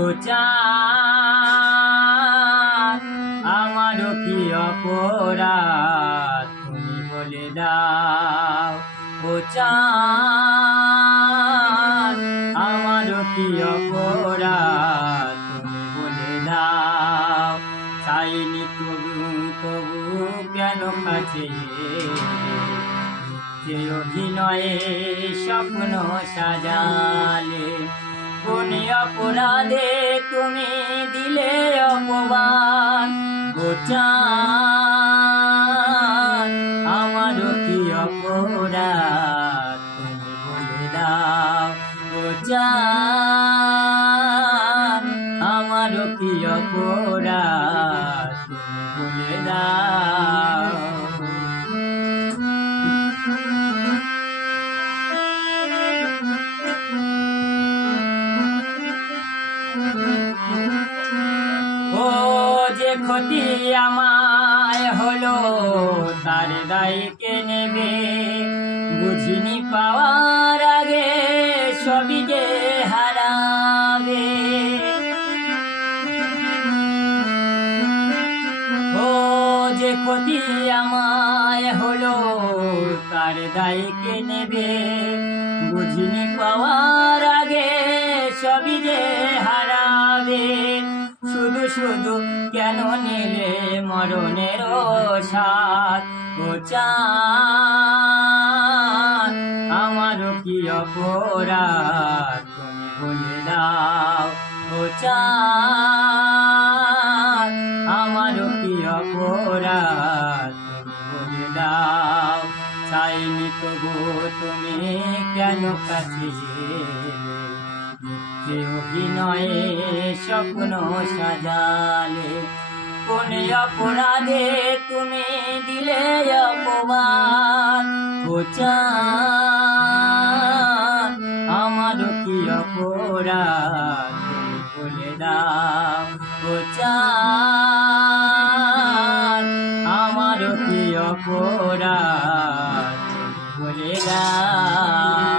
ও চাঁদ আমারও কি অপরাধ তুমি বলে দাও। ও চাঁদ আমারও কি অপরাধ তুমি বলে দাও। চাইনি তবু কেন কাছে যে অভিনয়ে স্বপ্ন সাজালে। কোন অপরাধে তুমি দিলে অপমান। ও চাঁদ আমারও কি অপরাধ তুমি বলে দাও। ও চাঁদ আমারও কি অপরাধ তুমি বলে দাও। ও যে ক্ষতি আমায় হলো তার দায় কে নেবে। বুঝিনি পাওয়ার আগে সবই যে হারাবে। ও যে ক্ষতি আমায় হলো তার দায় কে নেবে। বুঝিনি পাওয়ার আগে সবই যে হারাবে। শুধু শুধু কেন নিলে মরণের স্বাদ। ও চাঁদ আমারও কি অপরাধ তুমি বলে দাও। ও চাঁদ আমারও কি অপরাধ তুমি বলে দাও। চাইনি তবু তুমি কেন কাছে এলে। মিথ্যে অভিনয়ে স্বপ্ন সাজালে। কোন অপরাধে তুমি দিলে অপমান। ও চাঁদ আমারও কি অপরাধ তুমি বলে দাও। ও চাঁদ আমারও কি অপরাধ তুমি বলে দাও।